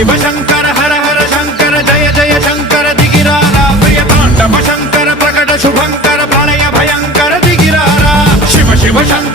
शिव शंकर हर हर शंकर जय जय शंकर दिगिरारा प्रिय तांडव शंकर प्रकट शुभंकर प्रलय भयंकर दिगिरारा शिव शिव शंकर